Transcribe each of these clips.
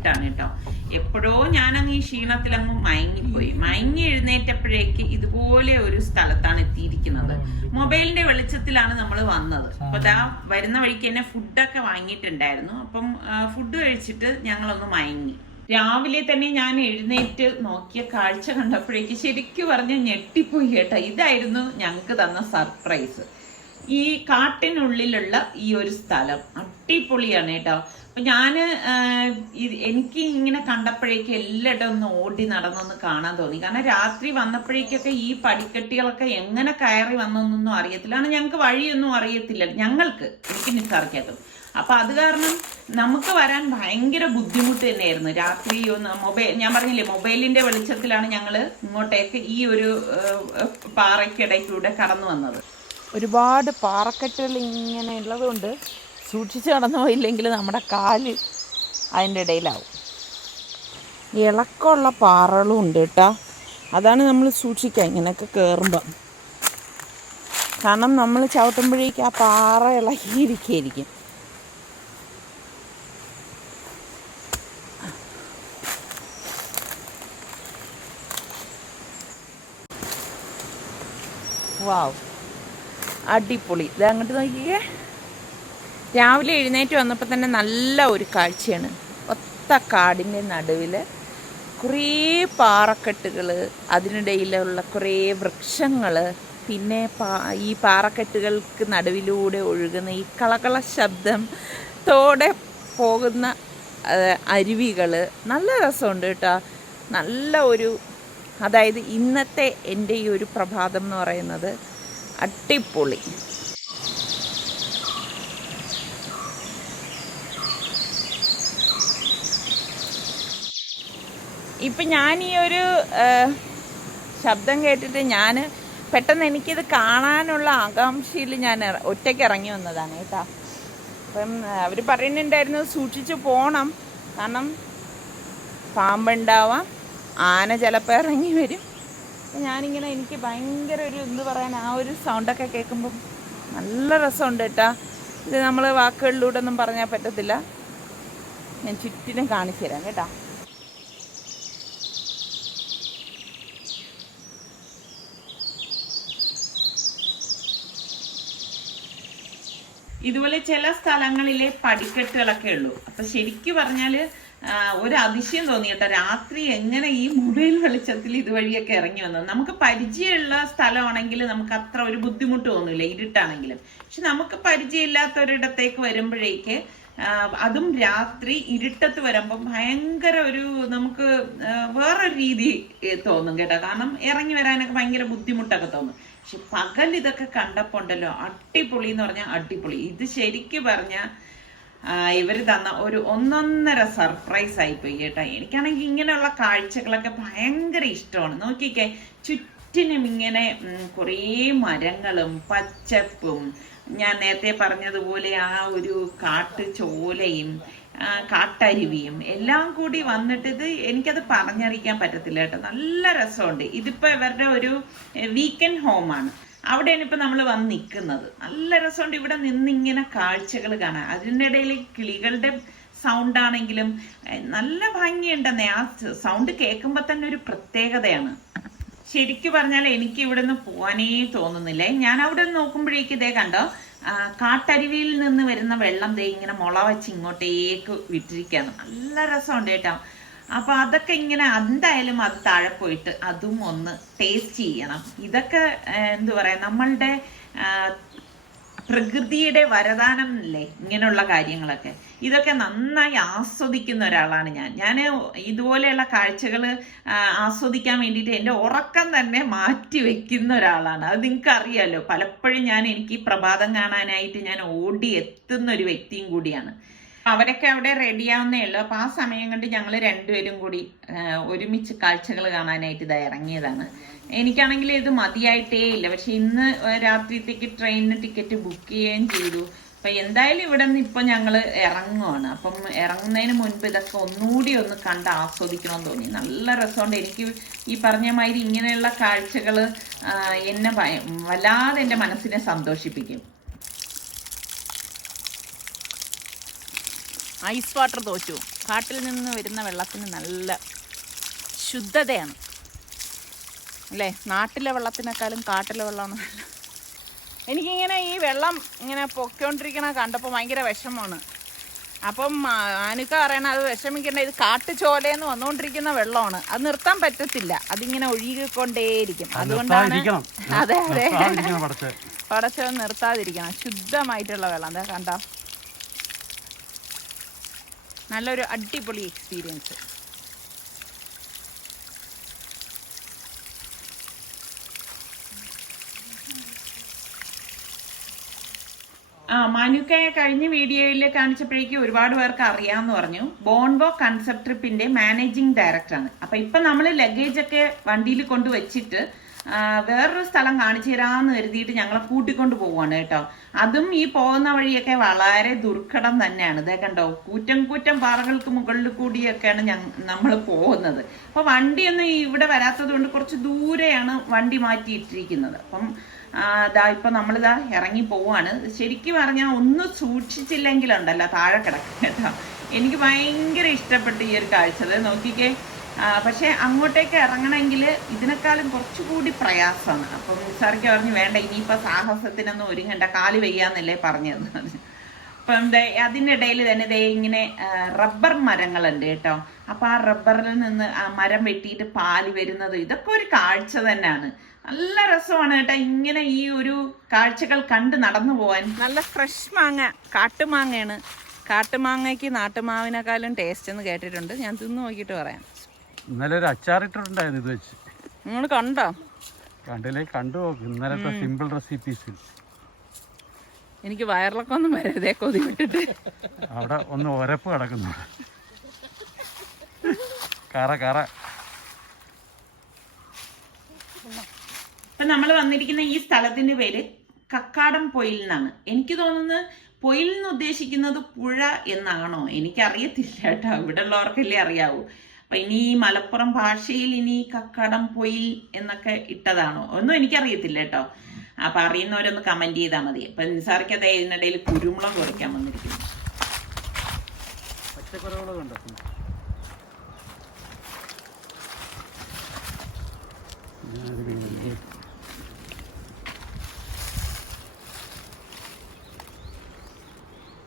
ഇരുട്ടാണ് കേട്ടോ. എപ്പോഴോ ഞാനങ്ങ് ഈ ക്ഷീണത്തിലങ്ങ് മയങ്ങി എഴുന്നേറ്റപ്പോഴേക്ക് ഇതുപോലെ ഒരു സ്ഥലത്താണ് എത്തിയിരിക്കുന്നത്. മൊബൈലിന്റെ വെളിച്ചത്തിലാണ് നമ്മൾ വന്നത്. അപ്പൊ ദാ വരുന്ന വഴിക്ക് തന്നെ ഫുഡൊക്കെ വാങ്ങിയിട്ടുണ്ടായിരുന്നു. അപ്പം ഫുഡ് കഴിച്ചിട്ട് ഞങ്ങളൊന്ന് മയങ്ങി. രാവിലെ തന്നെ ഞാൻ എഴുന്നേറ്റ് നോക്കിയ കാഴ്ച കണ്ടപ്പോഴേക്ക് ശരിക്കും പറഞ്ഞ ഞെട്ടിപ്പോയി കേട്ടോ. ഇതായിരുന്നു ഞങ്ങൾക്ക് തന്ന സർപ്രൈസ്. ഈ കാട്ടിനുള്ളിലുള്ള ഈ ഒരു സ്ഥലം അടിപൊളിയാണ് കേട്ടോ. അപ്പൊ ഞാന് എനിക്ക് ഇങ്ങനെ കണ്ടപ്പോഴേക്കും എല്ലായിടം ഒന്ന് ഓടി നടന്നൊന്ന് കാണാൻ തോന്നി. കാരണം രാത്രി വന്നപ്പോഴേക്കൊക്കെ ഈ പടിക്കെട്ടികളൊക്കെ എങ്ങനെ കയറി വന്നൊന്നും അറിയത്തില്ല. കാരണം ഞങ്ങൾക്ക് വഴിയൊന്നും അറിയത്തില്ല. എനിക്ക് നിസ്സാറിക്കാത്തത്. അപ്പൊ അത് കാരണം നമുക്ക് വരാൻ ഭയങ്കര ബുദ്ധിമുട്ട് തന്നെയായിരുന്നു. രാത്രി ഒന്ന് ഞാൻ പറഞ്ഞില്ലേ, മൊബൈലിന്റെ വെളിച്ചത്തിലാണ് ഞങ്ങൾ ഇങ്ങോട്ടേക്ക് ഈ ഒരു പാറയ്ക്കിടയ്ക്കൂടെ കടന്നു വന്നത്. ഒരുപാട് പാറക്കെട്ടുകൾ ഇങ്ങനെ ഉള്ളതുകൊണ്ട് സൂക്ഷിച്ച് കടന്നു പോയില്ലെങ്കിൽ നമ്മുടെ കാല് അതിൻ്റെ ഇടയിലാവും. ഇളക്കമുള്ള പാറകളും ഉണ്ട് കേട്ടോ. അതാണ് നമ്മൾ സൂക്ഷിക്കുക ഇങ്ങനെയൊക്കെ കയറുമ്പം. കാരണം നമ്മൾ ചവിട്ടുമ്പോഴേക്കും ആ പാറ ഇളകിയിരിക്കും. വാവ്, അടിപൊളി. ഇത് അങ്ങോട്ട് നോക്കിയേ. രാവിലെ എഴുന്നേറ്റ് വന്നപ്പോൾ തന്നെ നല്ല ഒരു കാഴ്ചയാണ്. ഒത്ത കാടിൻ്റെ നടുവിൽ കുറേ പാറക്കെട്ടുകൾ, അതിനിടയിലുള്ള കുറേ വൃക്ഷങ്ങൾ, പിന്നെ ഈ പാറക്കെട്ടുകൾക്ക് നടുവിലൂടെ ഒഴുകുന്ന ഈ കളകള ശബ്ദത്തോടെ പോകുന്ന അരുവികൾ. നല്ല രസമുണ്ട് കേട്ടോ. നല്ല ഒരു, അതായത് ഇന്നത്തെ എൻ്റെ ഈ ഒരു പ്രഭാതം എന്ന് പറയുന്നത് അടിപൊളി. ഇപ്പം ഞാൻ ഈ ഒരു ശബ്ദം കേട്ടിട്ട് ഞാൻ പെട്ടെന്ന് എനിക്കിത് കാണാനുള്ള ആകാംക്ഷയിൽ ഞാൻ ഒറ്റയ്ക്ക് ഇറങ്ങി വന്നതാണ് കേട്ടോ. അപ്പം അവർ പറയുന്നുണ്ടായിരുന്നു സൂക്ഷിച്ച് പോകണം, കാരണം പാമ്പുണ്ടാവാം, ആന ചിലപ്പോൾ ഇറങ്ങി വരും. അപ്പം ഞാനിങ്ങനെ, എനിക്ക് ഭയങ്കര ഒരു എന്ത് പറയാൻ, ആ ഒരു സൗണ്ടൊക്കെ കേൾക്കുമ്പം നല്ല രസമുണ്ട് കേട്ടോ. ഇത് നമ്മൾ വാക്കുകളിലൂടെ ഒന്നും പറഞ്ഞാൽ പറ്റത്തില്ല. ഞാൻ ചുറ്റിനും കാണിച്ചു തരാം കേട്ടോ. ഇതുപോലെ ചില സ്ഥലങ്ങളിലെ പടിക്കെട്ടുകളൊക്കെ ഉള്ളൂ. അപ്പൊ ശരിക്കും പറഞ്ഞാല് ഒരു അതിശയം തോന്നി കേട്ടോ. രാത്രി എങ്ങനെ ഈ മൊബൈൽ വെളിച്ചത്തിൽ ഇതുവഴിയൊക്കെ ഇറങ്ങി വന്നത്. നമുക്ക് പരിചയമുള്ള സ്ഥലമാണെങ്കിൽ നമുക്ക് അത്ര ഒരു ബുദ്ധിമുട്ട് തോന്നില്ല, ഇരുട്ടാണെങ്കിലും. പക്ഷെ നമുക്ക് പരിചയമില്ലാത്തൊരിടത്തേക്ക് വരുമ്പോഴേക്ക്, അതും രാത്രി ഇരുട്ടത്ത് വരുമ്പം ഭയങ്കര ഒരു, നമുക്ക് വേറൊരു രീതി തോന്നും കേട്ടോ. കാരണം ഇറങ്ങി വരാനൊക്കെ ഭയങ്കര ബുദ്ധിമുട്ടൊക്കെ തോന്നും. പക്ഷെ പകൽ ഇതൊക്കെ കണ്ടപ്പോ ഉണ്ടല്ലോ, അടിപൊളി എന്ന് പറഞ്ഞാൽ അടിപൊളി. ഇത് ശരിക്കും പറഞ്ഞാൽ ഇവര് തന്ന ഒരു ഒന്നൊന്നര സർപ്രൈസ് ആയിപ്പോയി കേട്ടോ. എനിക്കാണെങ്കിൽ ഇങ്ങനെയുള്ള കാഴ്ചകളൊക്കെ ഭയങ്കര ഇഷ്ടമാണ്. നോക്കിക്കേ, ചുറ്റിനും ഇങ്ങനെ കുറേ മരങ്ങളും പച്ചപ്പും, ഞാൻ നേരത്തെ പറഞ്ഞതുപോലെ ആ ഒരു കാട്ടുചോലയും കാട്ടരുവിയും എല്ലാം കൂടി വന്നിട്ട്, ഇത് എനിക്കത് പറഞ്ഞറിയിക്കാൻ പറ്റത്തില്ല കേട്ടോ. നല്ല രസമുണ്ട്. ഇതിപ്പോ ഇവരുടെ ഒരു വീക്കെൻഡ് ഹോമാണ്. അവിടെയാണ് ഇപ്പൊ നമ്മൾ വന്ന് നിൽക്കുന്നത്. നല്ല രസമുണ്ട് ഇവിടെ നിന്നിങ്ങനെ കാഴ്ചകൾ കാണാൻ. അതിൻ്റെ ഇടയിൽ കിളികളുടെ സൗണ്ട് ആണെങ്കിലും നല്ല ഭംഗിയുണ്ടെന്നേ. ആ സൗണ്ട് കേൾക്കുമ്പോ തന്നെ ഒരു പ്രത്യേകതയാണ്. ശരിക്കും പറഞ്ഞാൽ എനിക്ക് ഇവിടെ നിന്ന് പോവാനേ തോന്നുന്നില്ലേ. ഞാൻ അവിടെ നിന്ന് നോക്കുമ്പോഴേക്ക് ഇതേ കണ്ടോ, കാട്ടരുവിയിൽ നിന്ന് വരുന്ന വെള്ളം ദേ ഇങ്ങനെ മുള വെച്ച് ഇങ്ങോട്ടേക്ക് വിട്ടിരിക്കുകയാണ്. നല്ല രസമുണ്ട് കേട്ടോ. അപ്പൊ അതൊക്കെ ഇങ്ങനെ, എന്തായാലും അത് താഴെ പോയിട്ട് അതും ഒന്ന് ടേസ്റ്റ് ചെയ്യണം. ഇതൊക്കെ എന്തു പറയാ, നമ്മളുടെ പ്രകൃതിയുടെ വരദാനം അല്ലേ ഇങ്ങനെയുള്ള കാര്യങ്ങളൊക്കെ. ഇതൊക്കെ നന്നായി ആസ്വദിക്കുന്ന ഒരാളാണ് ഞാൻ ഇതുപോലെയുള്ള കാഴ്ചകൾ ആസ്വദിക്കാൻ വേണ്ടിയിട്ട് എൻ്റെ ഉറക്കം തന്നെ മാറ്റി വെക്കുന്ന ഒരാളാണ്. അത് നിങ്ങൾക്ക് അറിയാലോ. പലപ്പോഴും എനിക്ക് പ്രഭാതം കാണാനായിട്ട് ഞാൻ ഓടി എത്തുന്ന ഒരു വ്യക്തിയും കൂടിയാണ്. അവരൊക്കെ അവിടെ റെഡിയാവുന്നേ ഉള്ളൂ. അപ്പൊ ആ സമയം കൊണ്ട് ഞങ്ങൾ രണ്ടുപേരും കൂടി ഒരുമിച്ച് കാഴ്ചകൾ കാണാനായിട്ട് ഇതാ ഇറങ്ങിയതാണ്. എനിക്കാണെങ്കിൽ ഇത് മതിയായിട്ടേ ഇല്ല. പക്ഷെ ഇന്ന് രാത്രിത്തേക്ക് ട്രെയിനിന് ടിക്കറ്റ് ബുക്ക് ചെയ്യുകയും ചെയ്തു. അപ്പൊ എന്തായാലും ഇവിടെ നിന്ന് ഇപ്പൊ ഞങ്ങള് ഇറങ്ങുവാണ്. അപ്പം ഇറങ്ങുന്നതിന് മുൻപ് ഇതൊക്കെ ഒന്നുകൂടി ഒന്ന് കണ്ട് ആസ്വദിക്കണമെന്ന് തോന്നി. നല്ല രസമുണ്ട്. എനിക്ക് ഈ പറഞ്ഞ മാതിരി ഇങ്ങനെയുള്ള കാഴ്ചകൾ എന്നെ വല്ലാതെ എൻ്റെ മനസ്സിനെ സന്തോഷിപ്പിക്കും. ഐസ് വാട്ടർ തോറ്റു, കാട്ടിൽ നിന്ന് വരുന്ന വെള്ളത്തിന് നല്ല ശുദ്ധതയാണ് അല്ലേ? നാട്ടിലെ വെള്ളത്തിനേക്കാളും കാട്ടിലെ വെള്ളമാണ് നല്ല. എനിക്കിങ്ങനെ ഈ വെള്ളം ഇങ്ങനെ പൊയ്ക്കൊണ്ടിരിക്കണ കണ്ടപ്പോൾ ഭയങ്കര വിഷമമാണ്. അപ്പം ആനുക്ക പറയണ അത് വിഷമിക്കേണ്ട, ഇത് കാട്ടുചോലയെന്ന് വന്നുകൊണ്ടിരിക്കുന്ന വെള്ളമാണ്, അത് നിർത്താൻ പറ്റത്തില്ല, അതിങ്ങനെ ഒഴുകിക്കൊണ്ടേയിരിക്കും. അതുകൊണ്ടാണ് അതെ അതെ പടച്ചോ നിർത്താതിരിക്കണം. ശുദ്ധമായിട്ടുള്ള വെള്ളം എന്താ കണ്ടോ, നല്ലൊരു അടിപൊളി എക്സ്പീരിയൻസ്. മാനുക്കയെ കഴിഞ്ഞ വീഡിയോയിൽ കാണിച്ചപ്പോഴേക്കും ഒരുപാട് പേർക്ക് അറിയാമെന്ന് പറഞ്ഞു. ബോൺബോ കൺസെപ്റ്റ് ട്രിപ്പിന്റെ മാനേജിംഗ് ഡയറക്ടറാണ്. അപ്പൊ ഇപ്പൊ നമ്മൾ ലഗേജ് ഒക്കെ വണ്ടിയിൽ കൊണ്ടുവച്ചിട്ട് വേറൊരു സ്ഥലം കാണിച്ചു തരാമെന്ന് കരുതിയിട്ട് ഞങ്ങളെ കൂട്ടിക്കൊണ്ട് പോവാണ് കേട്ടോ. അതും ഈ പോകുന്ന വഴിയൊക്കെ വളരെ ദുർഘടം തന്നെയാണ്. ഇതേ കണ്ടോ, കൂറ്റം കൂറ്റം പാറകൾക്ക് മുകളിൽ കൂടിയൊക്കെയാണ് നമ്മൾ പോകുന്നത്. അപ്പൊ വണ്ടിയൊന്നും ഇവിടെ വരാത്തത് കൊണ്ട് കുറച്ച് ദൂരെയാണ് വണ്ടി മാറ്റിയിട്ടിരിക്കുന്നത്. അപ്പം ഇപ്പൊ നമ്മളിതാ ഇറങ്ങി പോവാണ്. ശരിക്കും പറഞ്ഞാൽ ഒന്ന് സൂക്ഷിച്ചില്ലെങ്കിലുണ്ടല്ലോ താഴെ കിടക്കും കേട്ടോ. എനിക്ക് ഭയങ്കര ഇഷ്ടപ്പെട്ടു ഈ ഒരു കാഴ്ച. നോക്കിക്കേ, പക്ഷെ അങ്ങോട്ടേക്ക് ഇറങ്ങണമെങ്കിൽ ഇതിനേക്കാളും കുറച്ചുകൂടി പ്രയാസമാണ്. അപ്പം സാർക്ക് പറഞ്ഞു വേണ്ട, ഇനിയിപ്പോ സാഹസത്തിനൊന്നും ഒരുങ്ങണ്ട, കാല് വയ്യാന്നല്ലേ പറഞ്ഞത്. അപ്പം അതിൻ്റെ ഇടയിൽ തന്നെ ഇങ്ങനെ റബ്ബർ മരങ്ങളുണ്ട് കേട്ടോ. അപ്പൊ ആ റബ്ബറിൽ നിന്ന് ആ മരം വെട്ടിയിട്ട് പാല് വരുന്നത്, ഇതൊക്കെ ഒരു കാഴ്ച തന്നെയാണ്. നല്ല രസമാണ് കേട്ടോ ഇങ്ങനെ ഈ ഒരു കാഴ്ചകൾ കണ്ട് നടന്നു പോവാൻ. നല്ല ഫ്രഷ് മാങ്ങ, കാട്ടുമാങ്ങയാണ്. കാട്ടുമാങ്ങയ്ക്ക് നാട്ടുമാവിനേക്കാളും ടേസ്റ്റ് എന്ന് കേട്ടിട്ടുണ്ട്. ഞാൻ തിന്നു നോക്കിയിട്ട് പറയാം. ഇന്നലെ ഒരു അച്ചാറിട്ടുണ്ടായിരുന്നു ഇത് വെച്ച്. നിങ്ങൾ കണ്ടോ? കണ്ടില്ലേ, കണ്ടു നോക്ക് ഇന്നലത്തെ സിമ്പിൾ റെസിപ്പീസ്. എനിക്ക് വയറിളക്കം ഒന്നും വരരുതേ കൊതി വിട്ടിട്ട്. അവിടെ ഒന്ന് ഒരപ്പ് കിടക്കുന്നു, കറ കറ. ഇപ്പൊ നമ്മൾ വന്നിരിക്കുന്ന ഈ സ്ഥലത്തിന്റെ പേര് കക്കാടം പൊയിൽ എന്നാണ്. എനിക്ക് തോന്നുന്നത് പൊയിൽ എന്ന് ഉദ്ദേശിക്കുന്നത് പുഴ എന്നാണോ, എനിക്കറിയത്തില്ല കേട്ടോ. ഇവിടെ ഉള്ളവർക്കല്ലേ അറിയാവൂ. അപ്പൊ ഇനി ഈ മലപ്പുറം ഭാഷയിൽ ഇനി കക്കാടം പൊയിൽ എന്നൊക്കെ ഇട്ടതാണോ ഒന്നും എനിക്കറിയത്തില്ല കേട്ടോ. അപ്പൊ അറിയുന്നവരൊന്ന് കമന്റ് ചെയ്താൽ മതി. അപ്പൊ നിസാർക്ക് അതേ ഇതിനിടയിൽ കുരുമുളക് കുറയ്ക്കാൻ വന്നിരിക്കുന്നു.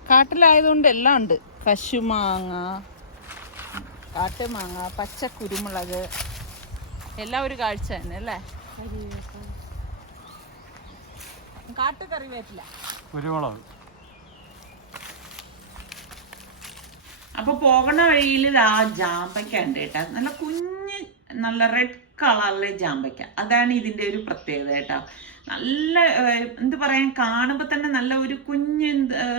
കാട്ടിലായതുകൊണ്ട് എല്ലാം ഉണ്ട്. കശുമാങ്ങ, കാട്ടുമാങ്ങ, പച്ച കുരുമുളക്, എല്ലാം ഒരു കാഴ്ച തന്നെ അല്ലേ? കാട്ടുകറിവേപ്പില, കുരുമുളക്. അപ്പൊ പോകണ വഴിയിൽ ആ ജാമ്പയ്ക്ക ഉണ്ട് കേട്ടോ. നല്ല കുഞ്ഞ് നല്ല റെഡ് കളറിലെ ജാമ്പയ്ക്ക. അതാണ് ഇതിന്റെ ഒരു പ്രത്യേകത കേട്ടോ. നല്ല എന്ത് പറയാൻ, കാണുമ്പോൾ തന്നെ നല്ല ഒരു കുഞ്ഞ്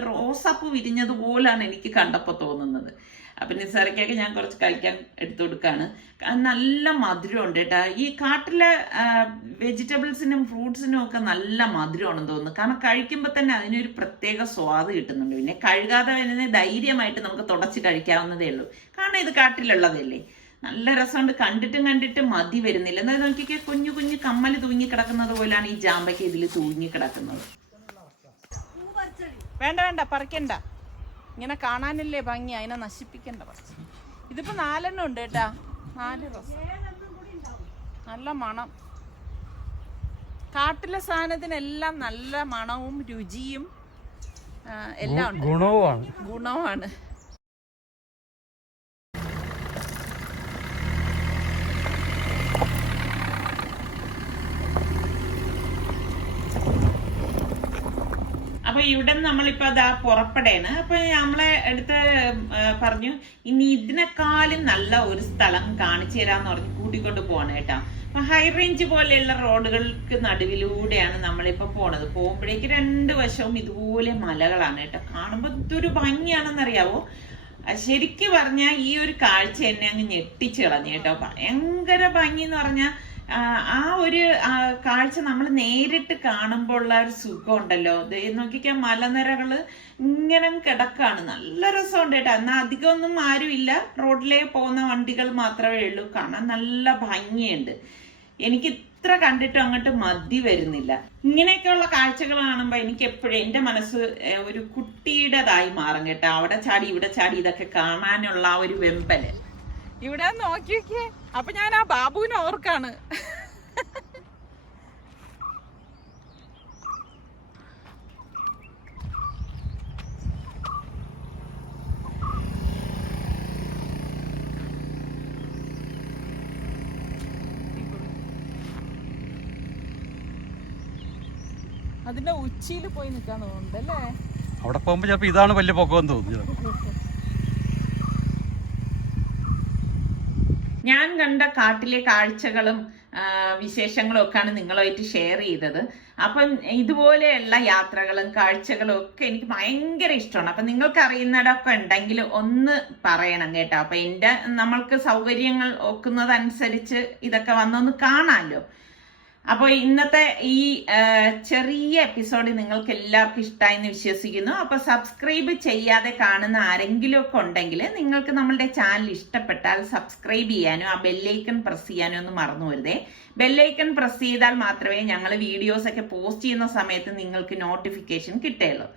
റോസാപ്പൂ വിരിഞ്ഞതുപോലാണ് എനിക്ക് കണ്ടപ്പോൾ തോന്നുന്നത്. അപ്പൊ നിസാറിക്കൊക്കെ ഞാൻ കുറച്ച് കഴിക്കാൻ എടുത്തു കൊടുക്കാണ്. നല്ല മധുരമുണ്ട് കേട്ടോ. ഈ കാട്ടിലെ വെജിറ്റബിൾസിനും ഫ്രൂട്ട്സിനും ഒക്കെ നല്ല മധുരമാണെന്ന് തോന്നുന്നു. കാരണം കഴിക്കുമ്പോൾ തന്നെ അതിനൊരു പ്രത്യേക സ്വാദ് കിട്ടുന്നുണ്ട്. പിന്നെ കഴുകാതെ തന്നെ ധൈര്യമായിട്ട് നമുക്ക് തുടച്ച് കഴിക്കാവുന്നതേ ഉള്ളൂ. കാരണം ഇത് കാട്ടിലുള്ളതല്ലേ. നല്ല രസമുണ്ട്. കണ്ടിട്ടും മതി വരുന്നില്ല. എന്നാൽ നോക്കിക്കേ, കുഞ്ഞു കുഞ്ഞു കമ്മൽ തൂങ്ങി കിടക്കുന്നത് പോലെയാണ് ഈ ജാമ്പയ്ക്ക് ഇതിൽ തൂങ്ങി കിടക്കുന്നത്. വേണ്ട വേണ്ട, പറിക്കണ്ട. ഇങ്ങനെ കാണാനല്ലേ ഭംഗി, അതിനെ നശിപ്പിക്കണ്ട. പറിച്ച് ഇതിപ്പോ 4 ഉണ്ട് കേട്ടാ. 4 റോസ്, നല്ല മണം. കാട്ടിലെ സാധനത്തിനെല്ലാം നല്ല മണവും രുചിയും എല്ലാം ഉണ്ട്, ഗുണവുമാണ്. അപ്പൊ ഇവിടെ നമ്മളിപ്പോ അതാ പുറപ്പെടേണ്. അപ്പൊ നമ്മളെ അടുത്ത് പറഞ്ഞു ഇനി ഇതിനേക്കാളും നല്ല ഒരു സ്ഥലം കാണിച്ചു തരാന്ന് പറഞ്ഞ് കൂട്ടിക്കൊണ്ട് പോവാണ് കേട്ടോ. അപ്പൊ ഹൈ റേഞ്ച് പോലെയുള്ള റോഡുകൾക്ക് നടുവിലൂടെയാണ് നമ്മളിപ്പോ പോണത്. പോകുമ്പോഴേക്ക് 2 വശവും ഇതുപോലെ മലകളാണ് കേട്ടോ. കാണുമ്പോ ഇതൊരു ഭംഗിയാണെന്നറിയാവോ. ശരിക്ക് പറഞ്ഞാൽ ഈ ഒരു കാഴ്ച എന്നെ അങ്ങ് ഞെട്ടിച്ചു കളഞ്ഞു കേട്ടോ. ഭയങ്കര ഭംഗി എന്ന് പറഞ്ഞാൽ ആ ഒരു കാഴ്ച നമ്മൾ നേരിട്ട് കാണുമ്പോൾ ഉള്ള ഒരു സുഖം ഉണ്ടല്ലോ. നോക്കിക്കാൻ മലനിരകള് ഇങ്ങനെ കിടക്കാണ്. നല്ല രസമുണ്ട് കേട്ടോ. എന്നാൽ അധികമൊന്നും ആരുമില്ല, റോഡിലേക്ക് പോകുന്ന വണ്ടികൾ മാത്രമേ ഉള്ളൂ. കാണാൻ നല്ല ഭംഗിയുണ്ട്. എനിക്ക് ഇത്ര കണ്ടിട്ടും അങ്ങോട്ട് മതി വരുന്നില്ല. ഇങ്ങനെയൊക്കെയുള്ള കാഴ്ചകൾ കാണുമ്പോൾ എനിക്ക് എപ്പോഴും എൻ്റെ മനസ്സ് ഒരു കുട്ടിയുടേതായി മാറും കേട്ടോ. അവിടെ ചാടി ഇവിടെ ചാടി ഇതൊക്കെ കാണാനുള്ള ആ ഒരു വെമ്പല്. ഇവിടെ നോക്കിയൊക്കെ അപ്പൊ ഞാൻ ആ ബാബുവിനെ ഓർക്കാണ്. അതിന്റെ ഉച്ചിയിൽ പോയി നിൽക്കാൻ തോന്നുന്നുണ്ടല്ലേ. അവിടെ പോകുമ്പോ ചിലപ്പോ ഇതാണ് വലിയ പൊക്കമെന്ന് തോന്നുന്നു. ഞാൻ കണ്ട കാട്ടിലെ കാഴ്ചകളും വിശേഷങ്ങളും ഒക്കെയാണ് നിങ്ങളുമായിട്ട് ഷെയർ ചെയ്തത്. അപ്പം ഇതുപോലെയുള്ള യാത്രകളും കാഴ്ചകളും ഒക്കെ എനിക്ക് ഭയങ്കര ഇഷ്ടമാണ്. അപ്പം നിങ്ങൾക്ക് അറിയുന്നിടമൊക്കെ ഉണ്ടെങ്കിൽ ഒന്ന് പറയണം കേട്ടോ. അപ്പം നമ്മൾക്ക് സൗകര്യങ്ങൾ ഒക്കുന്നതനുസരിച്ച് ഇതൊക്കെ വന്നൊന്ന് കാണാമല്ലോ. അപ്പോൾ ഇന്നത്തെ ഈ ചെറിയ എപ്പിസോഡ് നിങ്ങൾക്ക് എല്ലാവർക്കും ഇഷ്ടമായെന്ന് വിശ്വസിക്കുന്നു. അപ്പോൾ സബ്സ്ക്രൈബ് ചെയ്യാതെ കാണുന്ന ആരെങ്കിലും ഒക്കെ ഉണ്ടെങ്കിൽ നിങ്ങൾക്ക് നമ്മളുടെ ചാനൽ ഇഷ്ടപ്പെട്ടാൽ സബ്സ്ക്രൈബ് ചെയ്യാനും ആ ബെല്ലൈക്കൺ പ്രസ് ചെയ്യാനും ഒന്നും മറന്നു വരുതേ. ബെല്ലൈക്കൺ പ്രസ് ചെയ്താൽ മാത്രമേ ഞങ്ങൾ വീഡിയോസൊക്കെ പോസ്റ്റ് ചെയ്യുന്ന സമയത്ത് നിങ്ങൾക്ക് നോട്ടിഫിക്കേഷൻ കിട്ടുകയുള്ളൂ.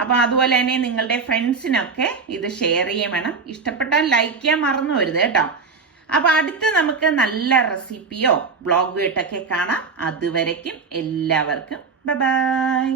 അപ്പോൾ അതുപോലെ തന്നെ നിങ്ങളുടെ ഫ്രണ്ട്സിനൊക്കെ ഇത് ഷെയർ ചെയ്യാൻ വേണം. ഇഷ്ടപ്പെട്ടാൽ ലൈക്ക് ചെയ്യാൻ മറന്നു വരുത് കേട്ടോ. അപ്പൊ അടുത്ത് നമുക്ക് നല്ല റെസിപ്പിയോ ബ്ലോഗോ ഇട്ടൊക്കെ കാണാം. അതുവരയ്ക്കും എല്ലാവർക്കും ബൈ ബൈ.